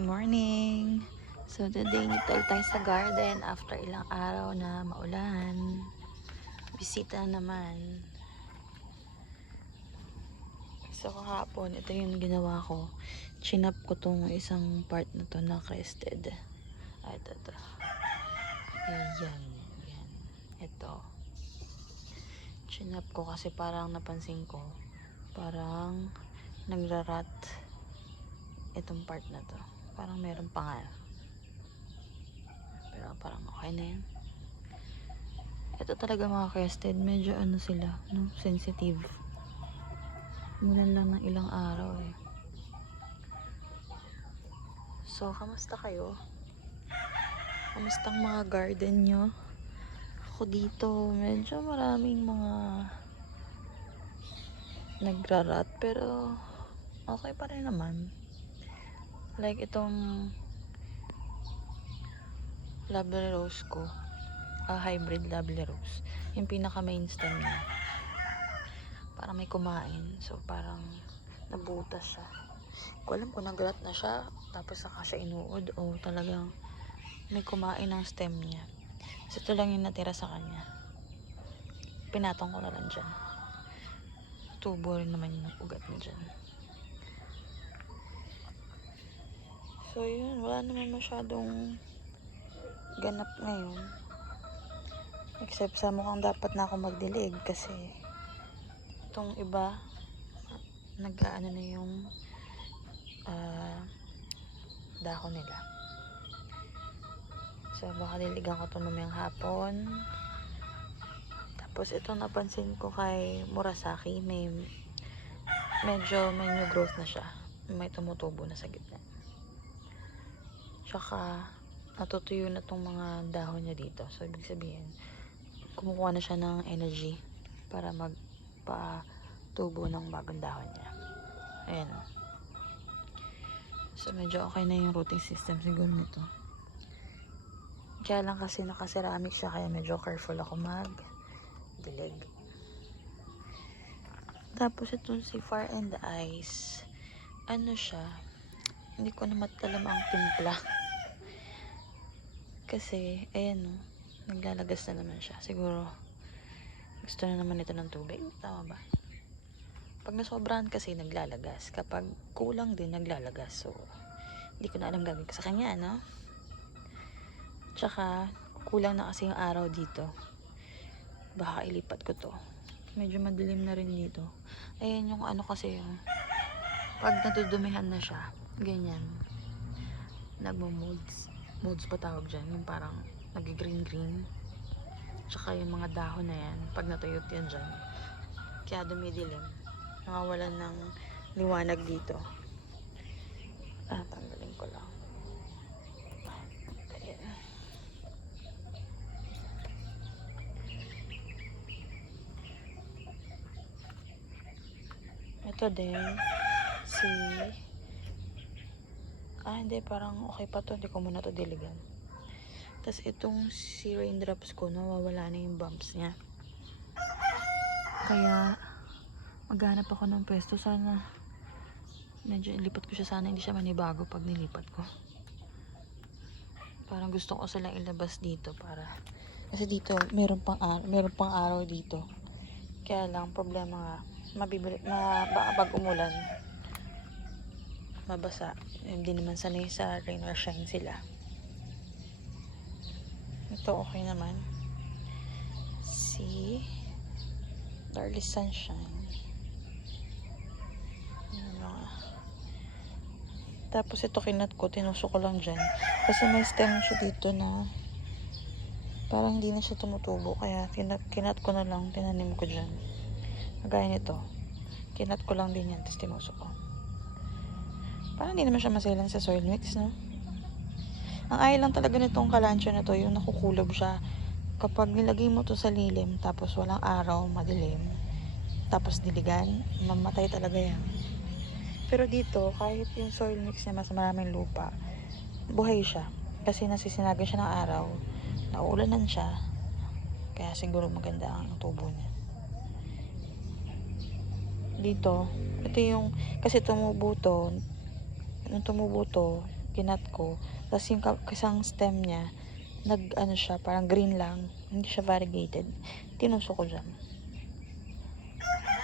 Morning! So today dito tayo sa garden after ilang araw na maulan. Bisita naman. So kahapon, ito yung ginawa ko. Chinap ko tong isang part na to na crested. Ito. Ayan. Ito. Chinap ko kasi parang napansin ko. Parang nagrarat itong part na to. Parang meron pa nga. Pero parang okay na yan. Ito talaga mga crested, medyo ano sila, no? Sensitive. Mulan lang ng ilang araw eh. So, kamusta kayo? Kamusta ang mga garden nyo? Ako dito, medyo maraming mga nagrarat, pero okay pa rin naman. Like itong lovely rose ko. Hybrid lovely rose. Yung pinaka main stem niya. Parang may kumain. So, parang nabutas siya. Hindi ko alam kung nagrat na siya. Tapos saka siya inuod. O talagang may kumain ng stem niya. So, ito lang yung natira sa kanya. Pinatong ko na lang dyan. Tubo rin naman yung ugat na dyan. So, yun. Wala naman masyadong ganap ngayon. Except sa mukhang dapat na ako magdilig kasi itong iba nag-aano na yung dahon nila. So baka diligan ko ito mamayang hapon. Tapos ito napansin ko kay Murasaki, medyo may new growth na siya, may tumutubo na sa gitna. Tsaka natutuyo na tong mga dahon niya dito. So ibig sabihin kumukuha na siya ng energy para magpatubo ng bagong dahon niya. Ayan. So medyo okay na yung rooting system siguro nito. Kaya lang kasi naka-ceramic siya, kaya medyo careful ako mag-dilig. Tapos itong si Far and Ice, ano siya, hindi ko na matalam ang timpla. Kasi, ayan no, naglalagas na naman siya. Siguro, gusto na naman ito ng tubig. Tama ba? Pag nasobrahan kasi, naglalagas. Kapag kulang din, naglalagas. So, hindi ko na alam gagawin ko sa kanya, no? Tsaka, kulang na kasi yung araw dito. Baka ilipat ko to. Medyo madilim na rin dito. Ayan yung ano kasi yung pag natudumihan na siya, ganyan. Nagmo-molds. Molds pa tawag dyan. Yung parang nag-green-green. Tsaka yung mga dahon na yan, pag natuyot yan dyan, kaya dumidilim. Nakawalan ng liwanag dito. Tanggalin ko lang. Ito din hindi, parang okay pa to, hindi ko muna to diligan. Tapos itong si Raindrops ko, nawawala na yung bumps niya, kaya maghanap ako ng pwesto. Sana medyo ilipat ko siya, sana hindi siya manibago pag nilipat ko. Parang gusto ko silang ilabas dito para kasi dito meron pang araw dito. Kaya lang problema nga, baka pag umulan mabasa. Hindi naman sanay sa rain or shine sila. Ito okay naman. Si Darly Sunshine. Tapos ito kinat ko, tinusok ko lang dyan. Kasi may stem siya dito na parang hindi na siya tumutubo. Kaya kinat ko na lang, tinanim ko dyan. Kagaya nito. Kinat ko lang din yan, tapos tinusok ko. Parang hindi naman siya maselan sa soil mix, no? Ang ayaw lang talaga nitong kalancho na to, yung nakukulob siya. Kapag nilagay mo to sa lilim, tapos walang araw, madilim, tapos diligan, mamatay talaga yan. Pero dito, kahit yung soil mix niya mas maraming lupa, buhay siya. Kasi nasisinaga siya ng araw, nauulanan siya, kaya siguro maganda ang tubo niya. Dito, ito yung, kasi tumubo to, nung tumubo to, kinat ko. Tapos yung isang stem niya, ano siya, parang green lang. Hindi siya variegated. Tinusok ko dyan.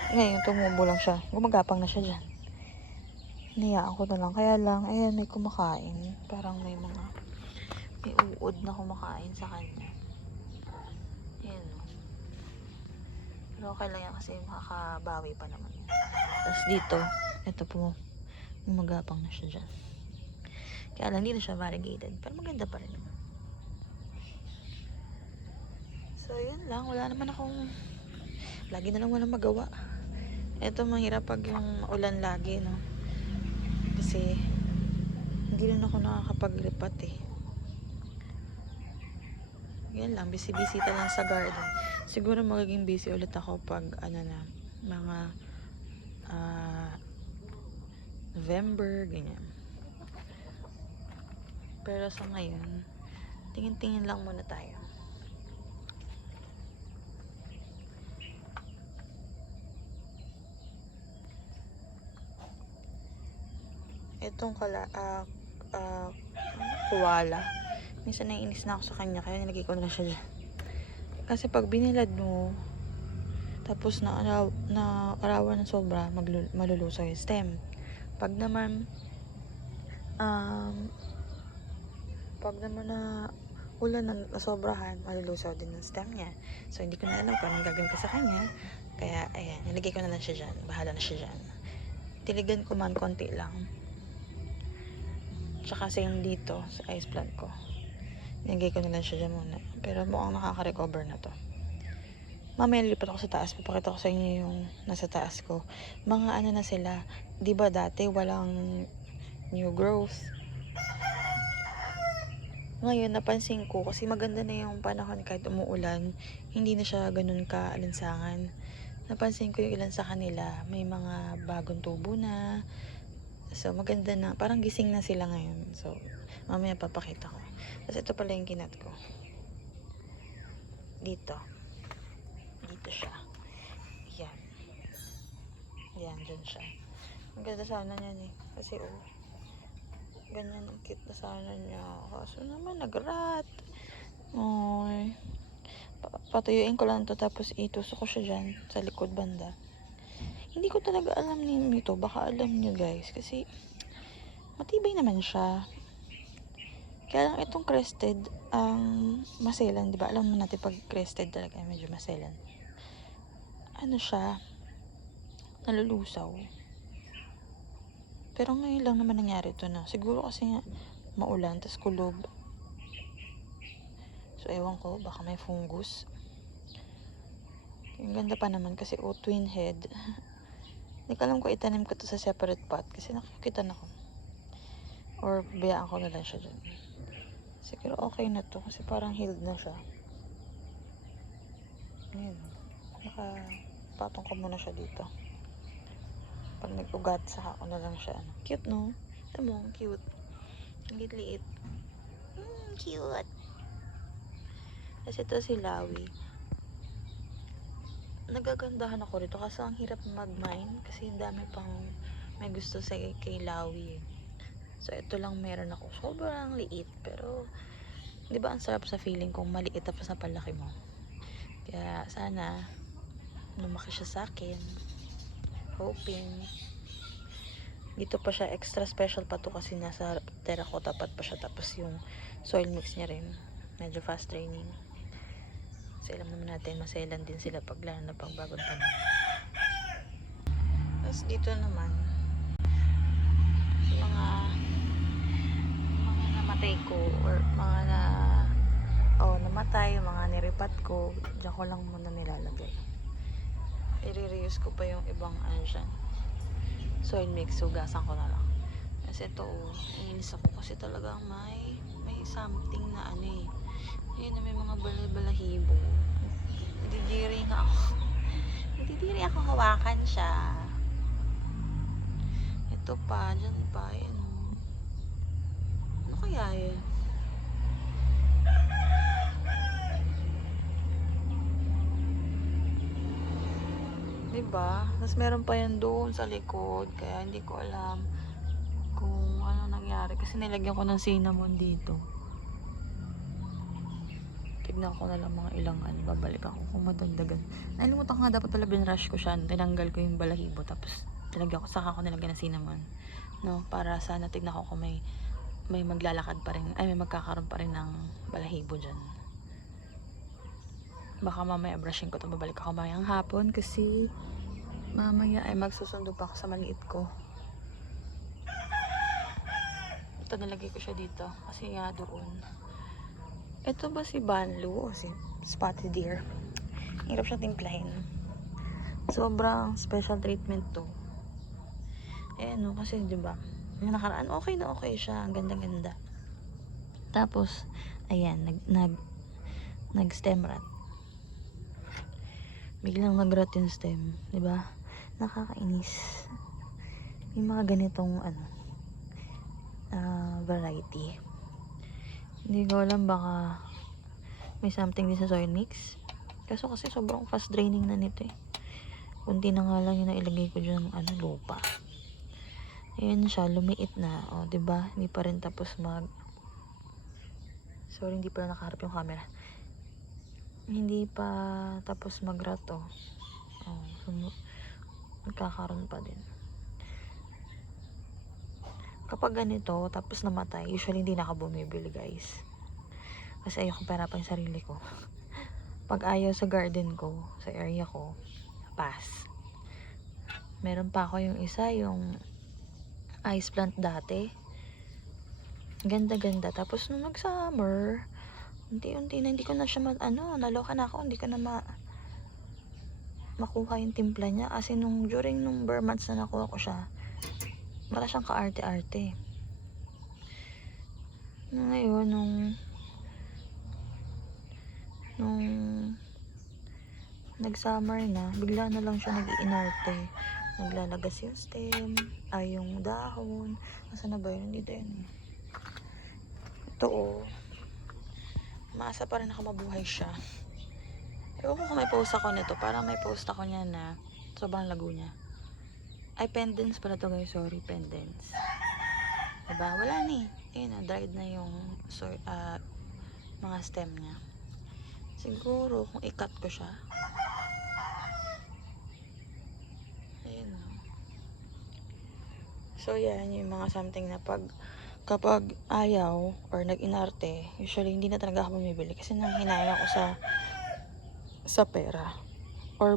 Ngayon, tumubo lang siya. Gumagapang na siya dyan. Niyaan ko na lang. Kaya lang, ayan, may kumakain. Parang may uod na kumakain sa kanya. Ayan, no. Pero okay lang yan kasi makakabawi pa naman yan. Tapos dito, ito po, gumagapang na siya dyan. Kaya lang, hindi na siya variegated. Pero maganda pa rin. So, yun lang. Wala naman akong, lagi na lang walang magawa. Ito, mahirap pag yung ulan lagi, no? Kasi, hindi rin ako nakakapag-lipat eh. Yan lang, busy-busy lang sa garden. Siguro magiging busy ulit ako pag, mga November, ganyan. Pero sa ngayon, tingin-tingin lang muna tayo. Itong koala. Minsan naiinis na ako sa kanya, kaya nilagay ko na siya dyan. Kasi pag binilad mo, tapos na arawan ng sobra, malulusaw yung stem. Pag naman na ulan na sobrahan, malulusaw din ng stem niya. So, hindi ko na alam kung anong gagawin ko sa kanya. Kaya, ayan, nilagay ko na lang siya dyan. Bahala na siya dyan. Tiligan ko man konti lang. Tsaka same dito sa ice plant ko. Nilagay ko na lang siya dyan muna. Pero mukhang nakaka-recover na to. Mamaya nilipat ako sa taas. Papakita ko sa inyo yung nasa taas ko. Mga ano na sila. Diba dati walang new growth. Ngayon napansin ko kasi maganda na yung panahon kahit umuulan. Hindi na siya ganun ka-alinsangan. Napansin ko yung ilan sa kanila. May mga bagong tubo na. So maganda na. Parang gising na sila ngayon. So mamaya papakita ko. Tapos ito pala yung kinat ko. Dito siya. Yan. Yan, dyan siya. Ang ganda sana niyan eh. Kasi ganyan ang cute na sana niya. Kaso naman nag-rat. Oy. Patuyuin ko lang to tapos itusok ko siya dyan sa likod banda. Hindi ko talaga alam nito. Baka alam niyo guys. Kasi matibay naman siya. Kaya lang itong crested, maselan, diba? Alam mo natin pag crested talaga, medyo maselan. Ano siya? Nalulusaw. Pero ngayon lang naman nangyari ito na. Siguro kasi nga maulan, tas kulob. So, ewan ko, baka may fungus. Yung ganda pa naman kasi twin head. Hindi ko alam kung itanim ko to sa separate pot kasi nakikita na ko. Or bayaan ko na lang siya dyan. Siguro okay na to kasi parang healed na siya. Ayan. Nakapatong ko muna siya dito. Pag nag-ugat, saka ko na lang siya. Cute, no? Alam mo, cute. Ang liit. Cute. Kasi ito si Lawi. Nagagandahan ako rito kasi ang hirap mag-mine kasi ang dami pang may gusto kay Lawi. So, ito lang meron ako. Sobrang liit. Pero, di ba ang sarap sa feeling kung maliit tapos na palaki mo. Kaya, sana, lumaki siya sa akin. Hoping. Dito pa siya, extra special pa to kasi nasa terracotta pot pa siya. Tapos yung soil mix niya rin. Medyo fast draining. Kasi alam naman natin, maselan din sila pag lalo na pag bagong tanim. Tapos dito naman, mga namatay ko or mga namatay, mga niripat ko, diyan ko lang muna nilalagay. I-reuse ko pa yung ibang dyan. Soil mix, hugasan ko na lang. Kasi ito, inis ako kasi talagang may something na ayun na may mga balahibo. Nadidiri ako hawakan siya. Ito pa, dyan pa, ayun. Ano kaya yun? Diba? Tapos meron pa yan doon sa likod. Kaya hindi ko alam kung ano nangyari. nangyari. Kasi nilagyan ko ng cinnamon dito. Tignan ko na lang mga ilang babalik ako kung madagdagan. Nalimutan ko nga dapat pala binrush ko siya. Tinanggal ko yung balahibo. Tapos saka ko nilagyan ng cinnamon. No? Para sana tignan ko kung may maglalakad pa rin. Ay, may magkakaroon pa rin ng balahibo dyan. Baka mamaya brushing ko ito. Babalik ako mamayang hapon. Kasi mamaya ay magsusundo pa ako sa maliit ko. Ito nilagay ko siya dito. Kasi nga doon. Ito ba si Banlu o si Spotted Deer? Hirap siya timplahin. Sobrang special treatment to. No, kasi diba, yung nakaraan okay na okay siya. Ang ganda-ganda. Tapos, ayan, nag-stem rat. Biglang nag-rat yung stem. Diba? Nakakainis. Yung mga ganitong, variety. Hindi ko alam, baka may something din sa soil mix. Kaso kasi sobrang fast draining na nito eh. Kunti na nga lang yung nailagay ko dyan lupa. Ayan siya, lumiit na. O, diba? Hindi pa rin tapos sorry, hindi pala nakaharap yung camera. Hindi pa tapos mag-rat o. Magkakaroon pa din. Kapag ganito, tapos namatay, usually hindi na ako bumibili, guys. Kasi ayoko pahirapan yung sarili ko. Pag ayaw sa garden ko, sa area ko, pass. Meron pa ako yung isa, yung ice plant dati. Ganda-ganda. Tapos nung nag-summer, unti-unti na hindi ko na siya naloka na ako, hindi ko na makuha yung timpla niya. Kasi during nung bare months na nakuha ko siya, wala siyang kaarte-arte. Ngayon, nung nag-summer na, bigla na lang siya nag-iinarte. Naglalagas yung stem, yung dahon. Nasaan na ba yun? Dito yun. Ito maasa pa rin ako mabuhay siya. Ewan ko kung may post ako nito. Parang may post ako niya na sobrang lago niya. Ay, pendants pala to, guys. Sorry, pendants. Diba? Wala ni. Ayun, dried na yung mga stem niya. Siguro, kung i-cut ko siya. Ayun. So, yan. Yung mga something na kapag ayaw or nag-inarte, usually hindi na talaga ako bumibili. Kasi nanghinayang ako sa pera. Or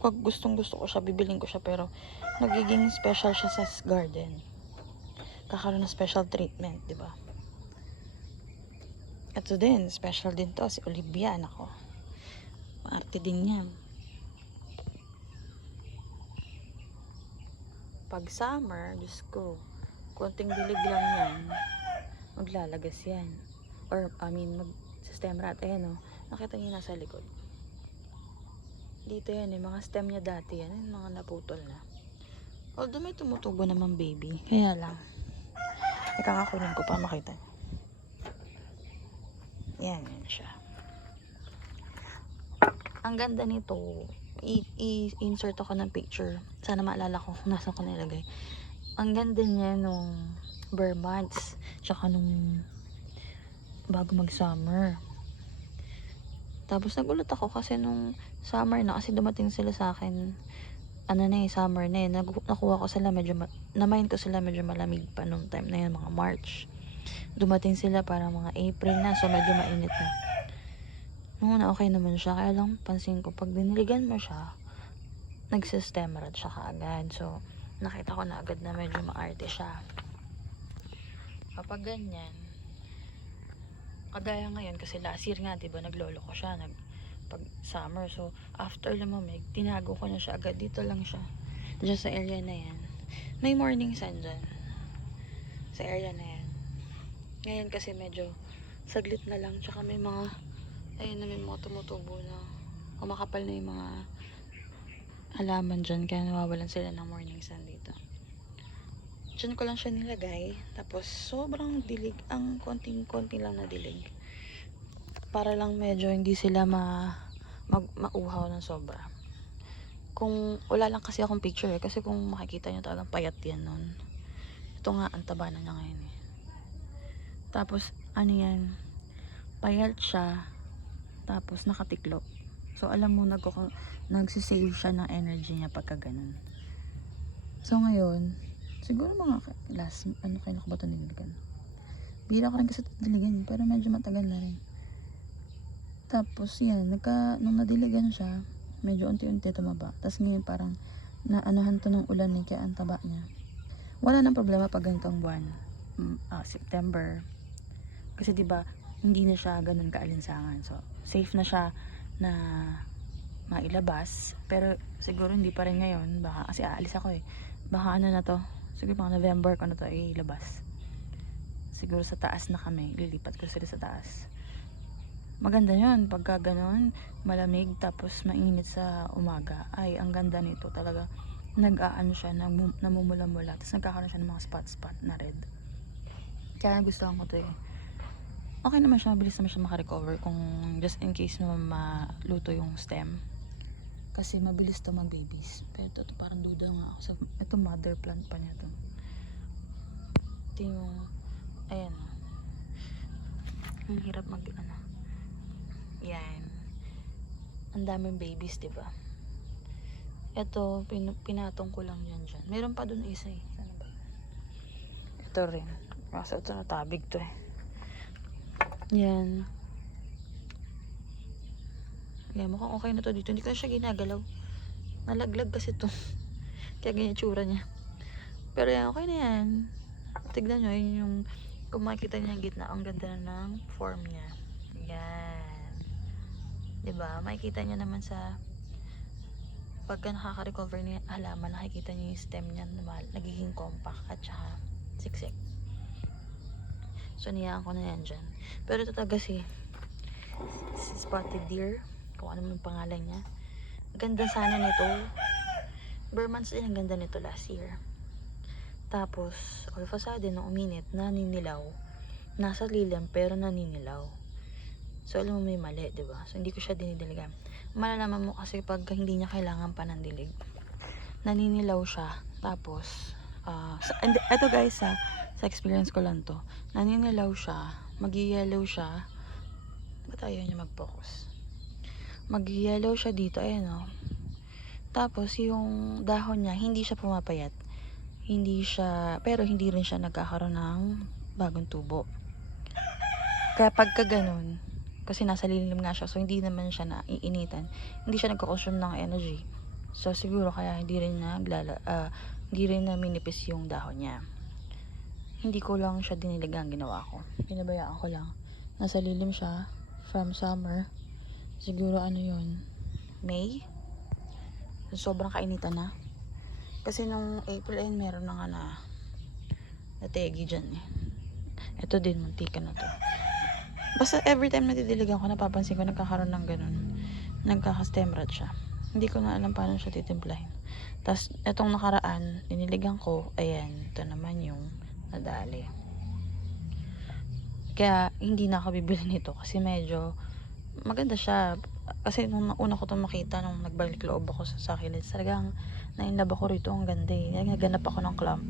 pag gustong gusto ko siya, bibiling ko siya, pero nagiging special siya sa garden. Kakaroon ng special treatment, di ba? Ito din, special din to, si Olivia, nako. Maarte din yan. Pag summer, Diyos ko, konting dilig lang yan, maglalagas yan. Or, sa stem rat, ayan nakita niyo nasa likod. Dito yan mga stem niya dati yan, yung mga naputol na. Although may tumutubo naman baby, kaya lang. Ikakakunin ko pa makita. Yan siya. Ang ganda nito, i-insert ako ng picture. Sana maalala ko kung nasa ko nilagay. Ang ganda niya nung bare months, tsaka nung bago mag-summer. Tapos nagulat ako kasi nung summer na, kasi dumating sila sa akin, summer na nakuha ko sila na-mind ko sila medyo malamig pa nung time na yun, mga March. Dumating sila para mga April na, so medyo mainit na. Nung una okay naman siya, kaya lang pansin ko, pag diniligan mo siya, nagsistem rat siya kaagad. So, nakita ko na agad na medyo maarte siya. Kapag ganyan, kagaya ngayon, kasi last year nga, diba, naglolo ko siya, pag summer. So, after lumamig, tinago ko na siya agad. Dito lang siya. Diyan sa area na yan. May morning sun dyan. Sa area na yan. Ngayon kasi medyo saglit na lang. Tsaka may mga, ayun na, may mga tumutubo na. Kumakapal na yung mga halaman dyan. Kaya nawawalan sila ng morning sun dito. Diyan ko lang siya nilagay. Tapos, sobrang dilig. Ang konting-konti lang na dilig. Para lang medyo hindi sila mauhaw ng sobra. Kung wala lang kasi akong picture kasi kung makikita nyo talagang payat yan nun. Ito nga, ang taba na niya ngayon Tapos, ano yan, payat siya, tapos nakatiklop. So, alam mo, nagsisave siya ng energy niya pagka ganun. So, ngayon, siguro mga kailan ko ba ito nililigan? Bira ko rin kasi ito diligan, pero medyo matagal na rin. Tapos, yan, nung nadiligan siya, medyo unti-unti tumaba. Tapos ngayon parang, naanuhan to ng ulan eh, kaya ang taba niya. Wala nang problema pag ganitong buwan. September. Kasi 'di ba, hindi na siya ganun kaalinsangan. So, safe na siya na mailabas. Pero siguro hindi pa rin ngayon, baka kasi aalis ako eh. Baka ano na to, siguro mga November ko na to ilabas. Siguro sa taas na kami, lilipat ko sila sa taas. Maganda 'yon pagka ganun, malamig tapos mainit sa umaga. Ay, ang ganda nito talaga. Nag-aano siya, namumula-mula. Tapos nagkakaroon siya ng mga spot-spot na red. Kaya gustuhan ko to eh. Okay naman siya, mabilis naman siya makarecover kung just in case naman maluto yung stem. Kasi mabilis to mag-babies. Pero ito parang duda nga ako. Ito mother plant pa niya to. Ito yung, ayan. Ang hirap ano. Yan. Ang daming babies, diba? Ito, pinatong ko lang yan dyan. Meron pa dun isa eh. Sana ba? Ito rin. Kasi ito natabig to eh. Yan. Yan, mukhang okay na to dito. Hindi ko na siya ginagalaw. Nalaglag kasi to. Kaya ganyan tsura niya. Pero yan, okay na yan. Tignan nyo, yun yung, kung makikita niya yung gitna, ang ganda ng form niya. Yan. Diba? Makikita niya naman sa pagka nakaka-recover niya halaman, nakikita niyo yung stem niya nagiging compact at saka siksik. So, niyaan ko na yan dyan. Pero ito talaga si Spotted Deer, kung ano yung pangalan niya. Ganda sana nito. Burmans din ang ganda nito last year. Tapos, all of a sudden, nung uminit, naninilaw. Nasa lilim, pero naninilaw. So, alam mo may mali, diba? So, hindi ko siya dinidiligan. Malalaman mo kasi pag hindi niya kailangan pa ng dilig. Naninilaw siya. Tapos, ito guys sa experience ko lang to. Naninilaw siya. Mag-yellow siya. Ba't ayaw niya mag-focus? Mag-yellow siya dito. Ayan o. Tapos, yung dahon niya, hindi siya pumapayat. Pero hindi rin siya nagkakaroon ng bagong tubo. Kaya pagka ganun, kasi nasa lilim nga siya, so hindi naman siya naiinitan, hindi siya nagko-consume ng energy. So siguro kaya hindi rin na minipis yung dahon niya. Hindi ko lang siya diniligang ginawa ko. Pinabayaan ko lang. Nasa lilim siya from summer. Siguro ano yun, May. Sobrang kainitan na. Kasi nung April ayun, meron na nga nategi dyan eh. Ito din, muntika na to. Basta every time natidiligan ko, napapansin ko nagkakaroon ng ganun. Nagkaka-stem rot siya. Hindi ko na alam paano siya titimplahin. Tapos, etong nakaraan, diniligan ko, ayan, ito naman yung nadali. Kaya, hindi na ako bibili nito kasi medyo maganda siya. Kasi nung una ko itong makita, nung nagbalik loob ako sa akin, talagang nainlove ako rito, ang ganda eh. Naganap ako ng clump.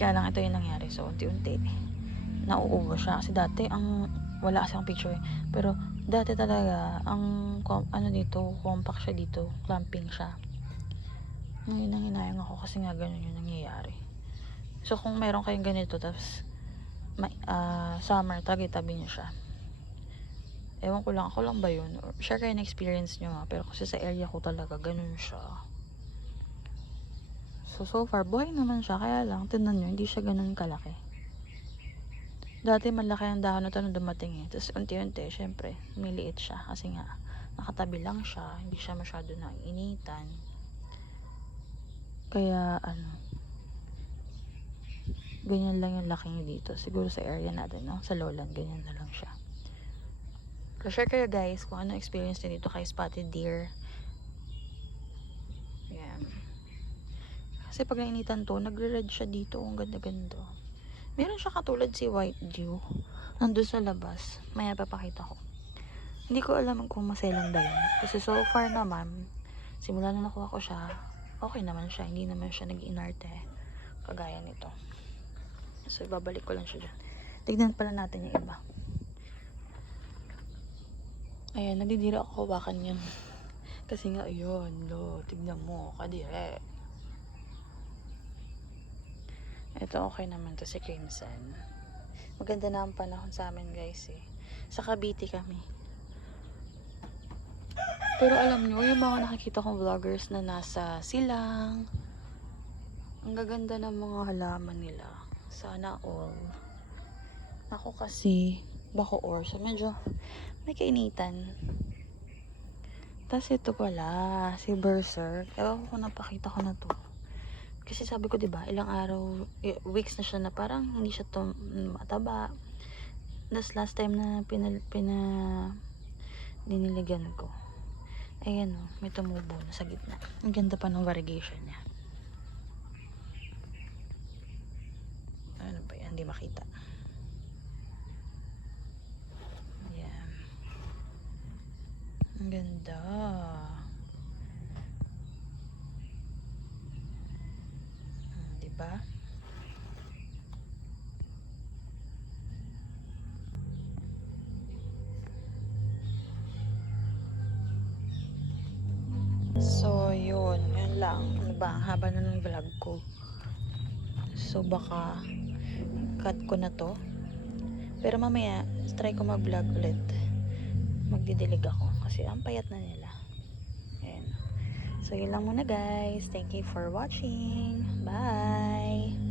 Kaya lang ito yung nangyari. So, unti-unti nauubo siya. Kasi dati, wala kasi ang picture eh. Pero dati talaga ano dito, compact siya dito, clamping siya. Ngayon nanginayang ako kasi nga ganun yung nangyayari. So kung meron kayong ganito tapos summer, tabi niyo siya. Ewan ko lang, ako lang ba yun? Or share kayo na experience nyo pero kasi sa area ko talaga ganun siya. So far buhay naman siya, kaya lang tingnan nyo, hindi siya ganun kalaki. Dati malaki ang dahon na ito nung dumating eh. Tapos unti-unti, syempre, miliit siya. Kasi nga, nakatabi lang siya. Hindi siya masyado naiinitan. Kaya, ganyan lang yung laki niya dito. Siguro sa area natin, no? Sa lowland, ganyan na lang siya. So, share kayo guys kung ano experience niyo dito kay Spotted Deer. Yan. Kasi pag nainitan to, nagre-red siya dito. Ang ganda-ganda. Meron siya katulad si White Dew. Nandun sa labas. Maya papakita ko. Hindi ko alam kung maselan ba yun. Kasi so far naman, simula na nakuha ko siya, okay naman siya. Hindi naman siya nag-inarte. Kagaya nito. So, ibabalik ko lang siya dyan. Tignan pala natin yung iba. Ayan, nadidira ako hawakan yun. Kasi nga, ayun, lo, tignan mo, kadire. Ito okay naman to si Crimson. Maganda na ang panahon sa amin guys eh. Sa Cavite kami. Pero alam nyo, yung mga nakikita kong vloggers na nasa Silang, ang gaganda ng mga halaman nila. Sana all. Ako kasi, Bacoor, so medyo may kainitan. Tapos ito pala, si Berserk. Ewan ko kung napakita ko na to. Kasi sabi ko, diba, ilang araw, weeks na siya na parang hindi siya mataba. Tapos last time na diniligan ko. Ayan o, may tumubo na sa gitna. Ang ganda pa ng variegation niya. Ano ba yan? Hindi makita. Ayan. Ang ganda. Diba? So, yun. Yun lang. Ano ba? Ang haba na ng vlog ko. So, baka cut ko na to. Pero mamaya, try ko mag-vlog ulit. Magdidilig ako. Kasi ang payat na nila. Ayan. So, yun lang muna guys. Thank you for watching. Bye!